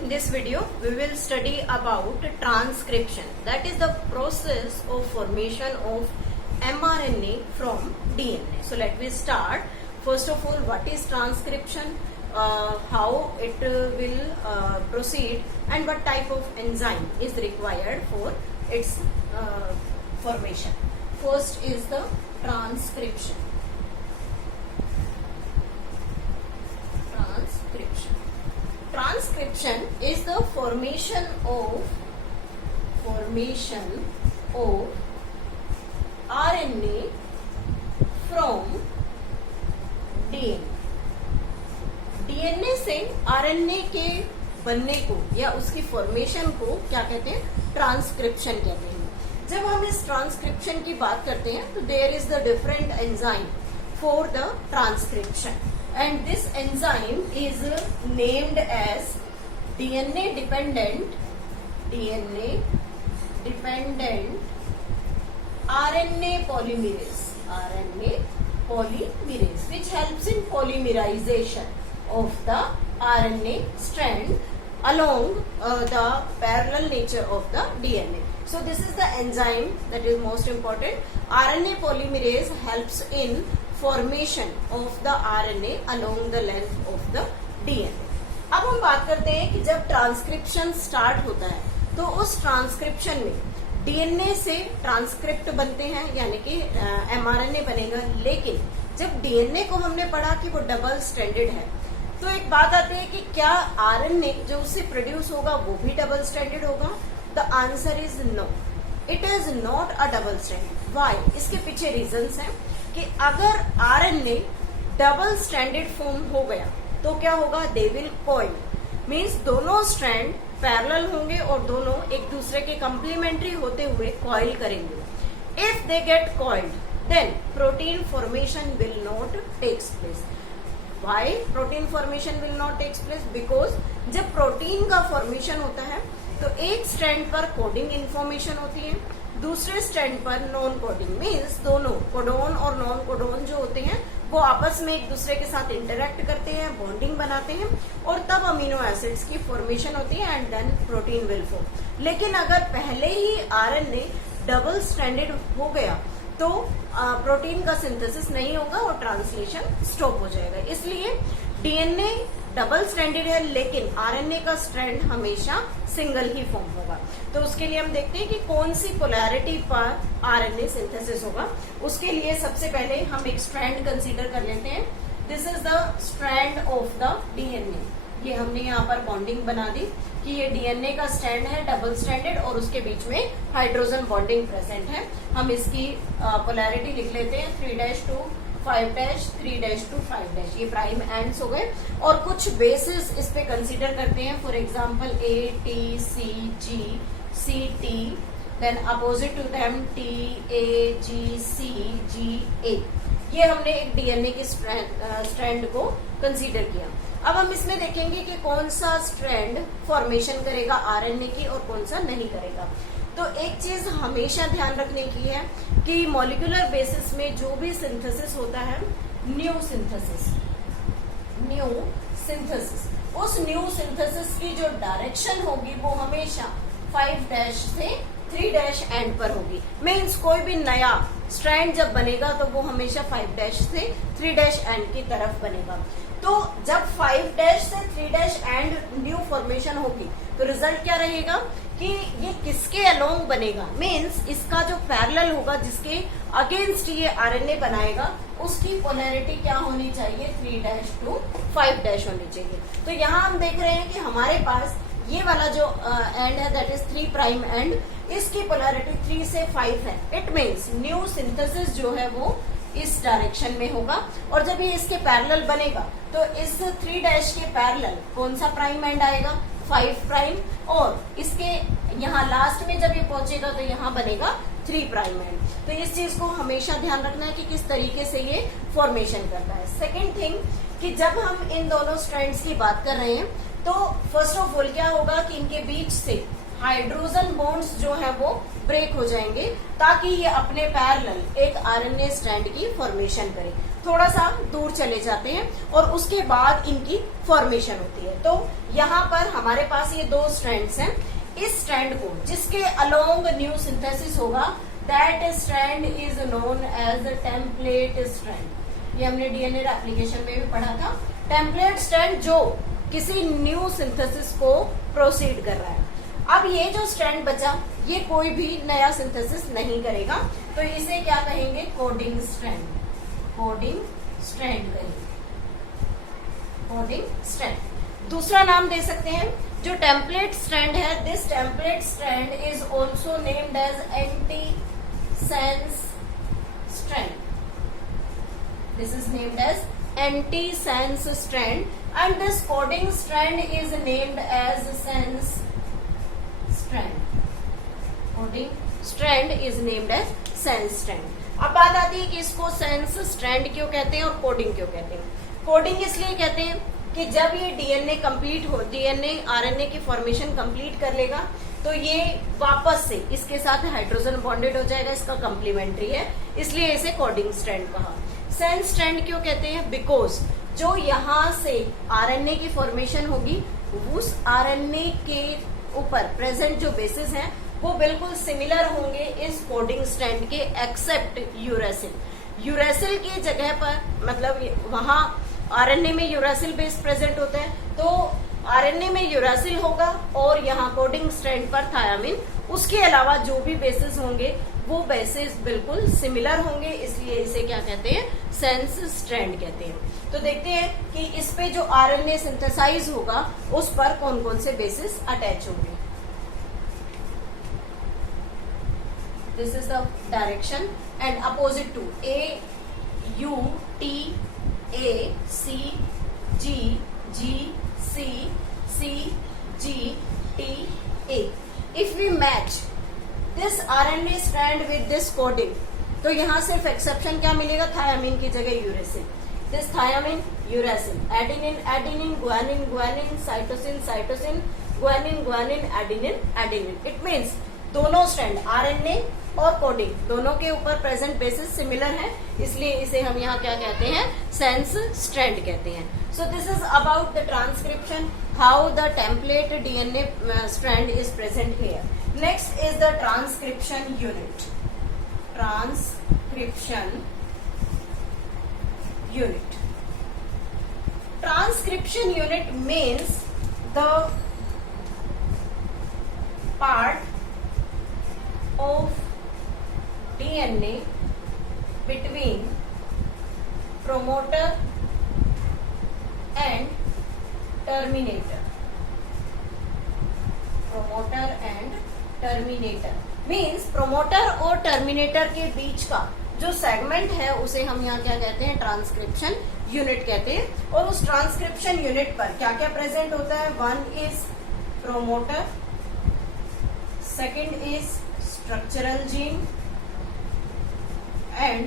In this video, we will study about transcription. That is the process of formation of mRNA from DNA. So let me start. First of all, what is transcription? How it will proceed, and what type of enzyme is required for its formation. First is the transcription. Transcription is the formation of RNA from DNA. DNA से RNA के बनने को या उसकी formation को क्या कहते हैं? ट्रांसक्रिप्शन कहते हैं. जब हम इस ट्रांसक्रिप्शन की बात करते हैं तो there is the different enzyme for the transcription. And this enzyme is named as DNA dependent RNA polymerase, which helps in polymerization of the RNA strand along the parallel nature of the DNA. So this is the enzyme that is most important. RNA polymerase helps in formation of the RNA along the length of the DNA. अब हम बात करते हैं कि जब transcription start होता है तो उस ट्रांसक्रिप्शन में डीएनए से ट्रांसक्रिप्ट बनते हैं, यानी कि एमआरएनए बनेगा. लेकिन जब डीएनए को हमने पढ़ा कि वो डबल स्ट्रैंडेड है, तो एक बात आती है कि क्या आरएनए जो उससे प्रोड्यूस होगा वो भी डबल स्ट्रैंडेड होगा? The answer is no, it is not a double stranded. Why? इसके पीछे रीजंस हैं कि अगर आरएनए डबल स्ट्रैंडेड फॉर्म हो गया तो क्या होगा? दे विल कॉइल, मीन्स दोनों स्ट्रैंड पैरेलल होंगे और दोनों एक दूसरे के कंप्लीमेंट्री होते हुए कॉइल करेंगे. If they get coiled then protein formation will not takes place. Why protein formation will not takes place? Because जब प्रोटीन का फॉर्मेशन होता है तो एक स्ट्रैंड पर कोडिंग इंफॉर्मेशन होती है, दूसरे स्ट्रैंड पर नॉन कोडिंग, मीन्स दोनों कोडोन और नॉन कोडोन जो होते हैं वो आपस में एक दूसरे के साथ इंटरेक्ट करते हैं, बॉन्डिंग बनाते हैं और तब अमीनो एसिड्स की फॉर्मेशन होती है and then protein will form. लेकिन अगर पहले ही आरएनए डबल स्ट्रैंडेड हो गया तो प्रोटीन का सिंथेसिस नहीं होगा और ट्रांसलेशन स्टॉप हो जाएगा. इसलिए डीएनए डबल स्ट्रैंडेड है लेकिन आरएनए का स्ट्रैंड हमेशा सिंगल ही फॉर्म होगा. तो उसके लिए हम देखते हैं कि कौन सी पोलैरिटी पर आरएनए सिंथेसिस होगा. उसके लिए सबसे पहले हम एक स्ट्रैंड कंसीडर कर लेते हैं. This is the strand of the DNA. ये हमने यहाँ पर बॉन्डिंग बना दी कि ये डीएनए का स्ट्रैंड है डबल स्ट्रैंडेड और उसके बीच में हाइड्रोजन बॉन्डिंग प्रेजेंट है. हम इसकी पोलैरिटी लिख लेते हैं 3' to 5' 3' to 5'. ये प्राइम एंड्स हो गए और कुछ बेसिस इस पे कंसीडर करते हैं. For example A, T, C, G, C, T, then opposite to them T, A, G, C, G, A. ये हमने एक डीएनए के स्ट्रैंड को कंसीडर किया. अब हम इसमें देखेंगे कि कौन सा स्ट्रैंड फॉर्मेशन करेगा आरएनए की और कौन सा नहीं करेगा. तो एक चीज हमेशा ध्यान रखने की है कि मॉलिक्यूलर बेसिस में जो भी सिंथेसिस होता है, न्यू सिंथेसिस, उस न्यू सिंथेसिस की जो डायरेक्शन होगी वो हमेशा 5' से 3' एंड पर होगी. मीन्स कोई भी नया स्ट्रैंड जब बनेगा तो वो हमेशा 5' से 3' एंड की तरफ बनेगा. तो जब 5' से 3' एंड न्यू फॉर्मेशन होगी तो रिजल्ट क्या रहेगा कि ये किसके अलोंग बनेगा? मीन्स इसका जो पैरेलल होगा जिसके अगेंस्ट ये आरएनए बनाएगा उसकी पोलैरिटी क्या होनी चाहिए? 3' to 5' होनी चाहिए. तो यहाँ हम देख रहे हैं कि हमारे पास ये वाला जो एंड है दैट इज 3' एंड, इसकी पोलैरिटी 3 से 5 है. इट मीन्स न्यू सिंथेसिस जो है वो इस डायरेक्शन में होगा और जब ये इसके पैरेलल बनेगा तो इस 3' के पैरेलल कौन सा प्राइम एंड आएगा? 5' और इसके यहाँ लास्ट में जब ये पहुंचेगा तो यहाँ बनेगा 3' एंड. तो इस चीज को हमेशा ध्यान रखना है कि किस तरीके से ये फॉर्मेशन करता है. सेकेंड थिंग कि जब हम इन दोनों स्ट्रैंड्स की बात कर रहे हैं तो फर्स्ट ऑफ ऑल क्या होगा कि इनके बीच से हाइड्रोजन बॉन्ड्स जो है वो ब्रेक हो जाएंगे ताकि ये अपने पैरेलल एक आरएनए स्ट्रैंड की फॉर्मेशन करे. थोड़ा सा दूर चले जाते हैं और उसके बाद इनकी फॉर्मेशन होती है। तो यहाँ पर हमारे पास ये 2 स्ट्रैंड्स हैं। इस स्ट्रैंड को जिसके अलोंग न्यू सिंथेसिस होगा, that strand is known as template strand. ये हमने डीएनए एप्लीकेशन में भी पढ़ा था। टेम्पलेट स्ट्रैंड जो किसी न्यू सिंथेसिस को प्रोसीड कर रहा है। अब ये जो स्ट्रैंड बचा, ये कोई भी नया सिंथेसिस नहीं करेगा, तो इसे क्या कहेंगे? Coding strand. कोडिंग स्ट्रैंड कहेंगे, कोडिंग स्ट्रैंड। दूसरा नाम दे सकते हैं जो टेम्पलेट स्ट्रैंड है, this template strand is also named as antisense strand. This is named as antisense strand and this coding strand is named as sense strand. Coding strand is named as sense strand. अब बात आती है कि इसको sense strand क्यों कहते हैं और कोडिंग क्यों कहते हैं। कोडिंग इसलिए कहते हैं कि जब ये डीएनए कंप्लीट हो, डीएनए आरएनए की फॉर्मेशन कंप्लीट कर लेगा, तो ये वापस से इसके साथ हाइड्रोजन बॉन्डेड हो जाएगा, इसका कंप्लीमेंट्री है, इसलिए इसे कोडिंग स्ट्रैंड कहा। सेंस स्ट्रैंड क्यों कहते हैं? बिकॉज जो यहाँ से आरएनए की फॉर्मेशन होगी, उस आरएनए के ऊपर प्रेजेंट जो बेसिस हैं वो बिल्कुल सिमिलर होंगे इस कोडिंग स्ट्रैंड के, एक्सेप्ट यूरेसिल। यूरेसिल की जगह पर, मतलब वहां आरएनए में यूरेसिल बेस प्रेजेंट होता है, तो आरएनए में यूरेसिल होगा और यहाँ कोडिंग स्ट्रैंड पर थायामिन। उसके अलावा जो भी बेसिस होंगे वो बेसिस बिल्कुल सिमिलर होंगे, इसलिए इसे क्या कहते हैं? सेंस स्ट्रैंड कहते हैं। तो देखते हैं कि इस पे जो आरएनए सिंथेसाइज होगा उस पर कौन कौन से बेसिस अटैच होंगे। This is the direction and opposite to A U T A C G G C C G T A. If we match this RNA strand with this coding, तो यहाँ सिर्फ एक्सेप्शन क्या मिलेगा? Thymine की जगह uracil. This thymine uracil, adenine adenine, guanine guanine, cytosine cytosine, guanine guanine, adenine adenine. It means दोनों strand RNA और coding दोनों के ऊपर प्रेजेंट बेसिस सिमिलर है, इसलिए इसे हम यहाँ क्या कहते हैं? सेंस स्ट्रैंड कहते हैं। So this is about the transcription, how the template DNA strand is present here. Next is the transcription unit. Transcription unit. Transcription unit means the part of DNA between promoter and terminator. Promoter and terminator means promoter और terminator के बीच का जो segment है उसे हम यहाँ क्या कहते हैं? ट्रांसक्रिप्शन यूनिट कहते हैं। और उस ट्रांसक्रिप्शन यूनिट पर क्या क्या प्रेजेंट होता है? 1 is promoter, second is structural gene and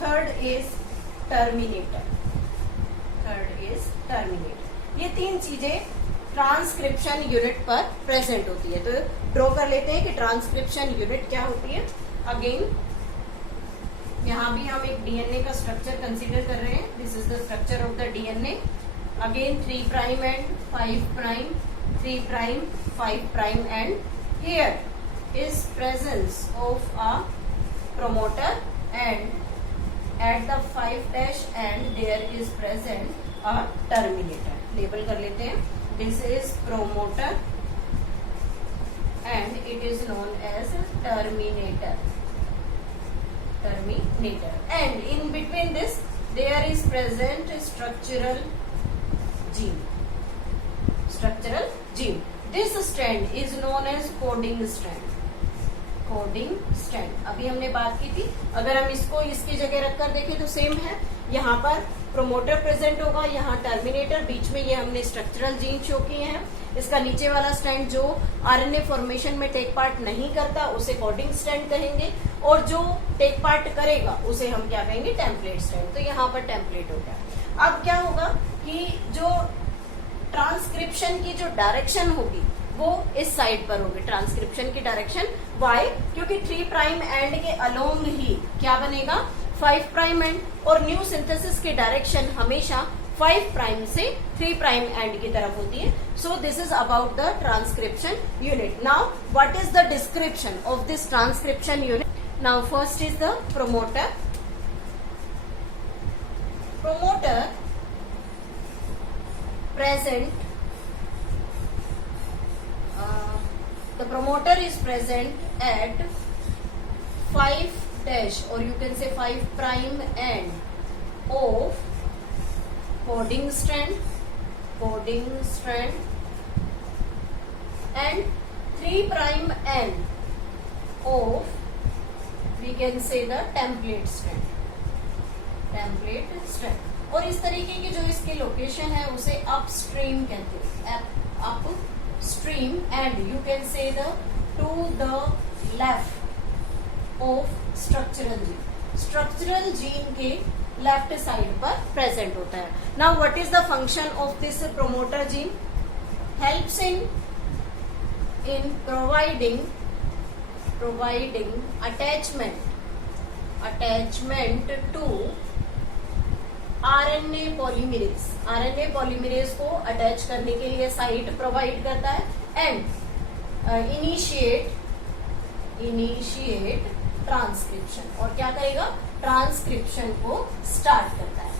third is terminator. ये 3 चीजें ट्रांसक्रिप्शन यूनिट पर प्रेजेंट होती है। तो ड्रॉ कर लेते हैं कि ट्रांसक्रिप्शन यूनिट क्या होती है। अगेन यहाँ भी हम एक डीएनए का स्ट्रक्चर कंसीडर कर रहे हैं। This is the structure of the DNA. Again 3 prime and 5 prime, 3 prime 5 prime and here is presence of a promoter and at the 5' and there is present a terminator. Label कर लेते हैं। This is promoter and it is known as terminator. Terminator. And in between this there is present structural gene. Structural gene. This strand is known as coding strand. Coding strand अभी हमने बात की थी। अगर हम इसको इसकी जगह रखकर देखें तो सेम है। यहाँ पर प्रोमोटर प्रेजेंट होगा, यहाँ टर्मिनेटर, बीच में ये हमने स्ट्रक्चरल जीन शो किए हैं। इसका नीचे वाला स्ट्रैंड जो आरएनए फॉर्मेशन में टेक पार्ट नहीं करता उसे कोडिंग स्ट्रैंड कहेंगे, और जो टेक पार्ट करेगा उसे हम क्या कहेंगे? Template strand. तो यहाँ पर टेम्पलेट हो गया। अब क्या होगा कि जो ट्रांसक्रिप्शन की जो डायरेक्शन होगी वो इस साइड पर होगी। ट्रांसक्रिप्शन की डायरेक्शन वाई, क्योंकि 3 प्राइम एंड के अलोंग ही क्या बनेगा? 5 प्राइम एंड, और न्यू सिंथेसिस की डायरेक्शन हमेशा 5 प्राइम से 3 प्राइम एंड की तरफ होती है. So this is about the transcription unit. Now what is the description of this transcription unit? Now first is the promoter. Promoter present, the promoter is present at 5 dash, or you can say 5 prime end of coding strand, and 3 prime end of, we can say, the template strand. और इस तरीके की जो इसकी location है उसे upstream कहते हैं. Upstream and you can say the to the left of structural gene के लेफ्ट साइड पर प्रेजेंट होता है. Now what is the function of this promoter gene? Helps in providing attachment to RNA polymerase को attach करने के लिए site provide करता है. एंड इनिशिएट ट्रांसक्रिप्शन, और क्या करेगा? ट्रांसक्रिप्शन को स्टार्ट करता है.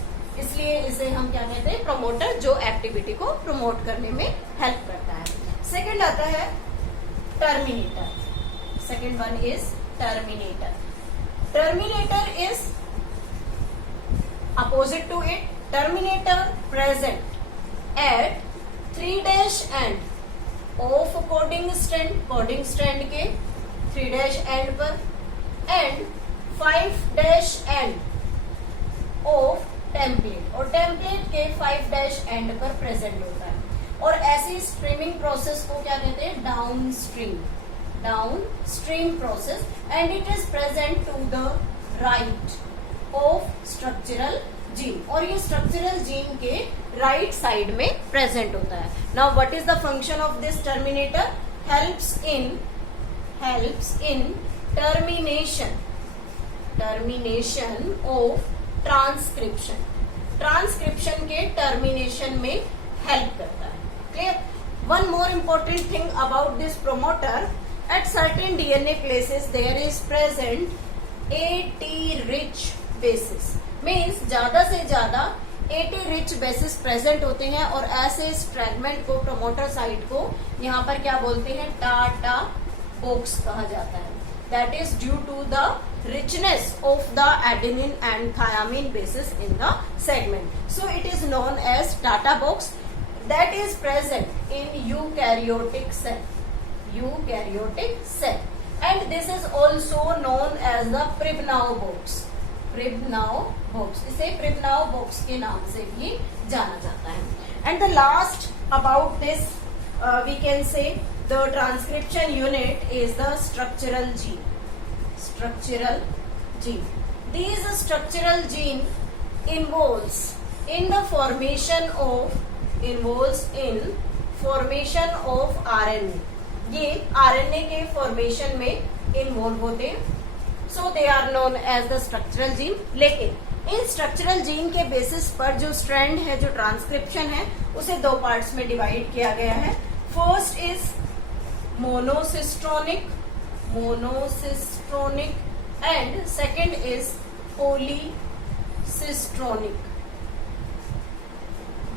इसलिए इसे हम क्या कहते हैं? प्रोमोटर, जो एक्टिविटी को प्रमोट करने में हेल्प करता है. सेकंड आता है terminator. Second one is terminator. Terminator is opposite to it. Terminator present at 3 dash end of coding strand के 3 dash end पर, and 5 dash end of template, और template के 5 dash end पर present होता है. और ऐसी स्ट्रीमिंग प्रोसेस को क्या कहते हैं? Downstream process, and it is present to the right of structural gene, और ये स्ट्रक्चरल जीन के राइट साइड में प्रेजेंट होता है. Now what is the function of this terminator? Helps in termination of transcription के टर्मिनेशन में help करता है. Clear? One more important thing about this promoter, at certain DNA places there is present AT rich bases, means ज्यादा से ज्यादा AT rich bases present होते हैं, और ऐसे इस फ्रेगमेंट को, प्रोमोटर साइट को, यहाँ पर क्या बोलते हैं? टाटा बॉक्स कहा जाता है. That is due to the richness of the adenine and thymine bases in the segment. So it is known as Tata box, that is present in eukaryotic cell, and this is also known as the Pribnow box. इसे Pribnow box के नाम से भी जाना जाता है. And the last about this, we can say the transcription unit is the structural gene. These structural gene involves in formation of RNA. ये RNA के फॉर्मेशन में इन्वॉल्व होते हैं. So they are known as the structural gene. लेकिन इन structural gene के basis पर जो स्ट्रैंड है, जो ट्रांसक्रिप्शन है, उसे 2 पार्ट्स में डिवाइड किया गया है. First is monocistronic, and second is polycistronic.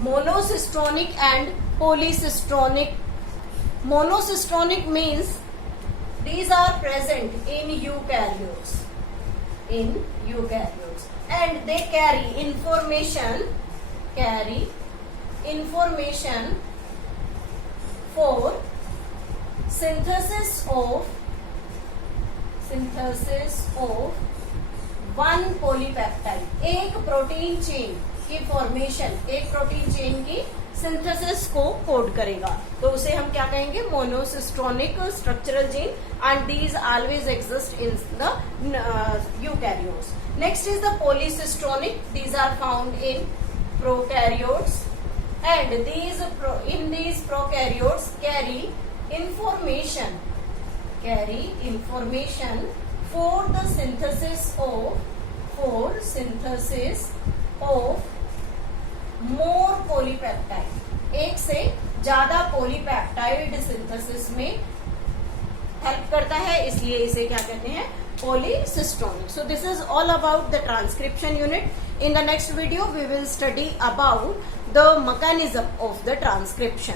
Monocystronic and polycystronic. Monocystronic means these are present in eukaryotes, and they carry information for synthesis of one polypeptide. एक प्रोटीन चेन की formation, एक protein chain की synthesis को code करेगा, तो उसे हम क्या कहेंगे? Monocistronic structural gene, and these always exist in the eukaryotes. Next is the polycistronic. These are found in prokaryotes, and these prokaryotes carry information for the synthesis of for synthesis of more polypeptide, एक से ज्यादा polypeptide synthesis में help करता है, इसलिए इसे क्या कहते हैं, polycystonic. So this is all about the transcription unit. In the next video we will study about the mechanism of the transcription.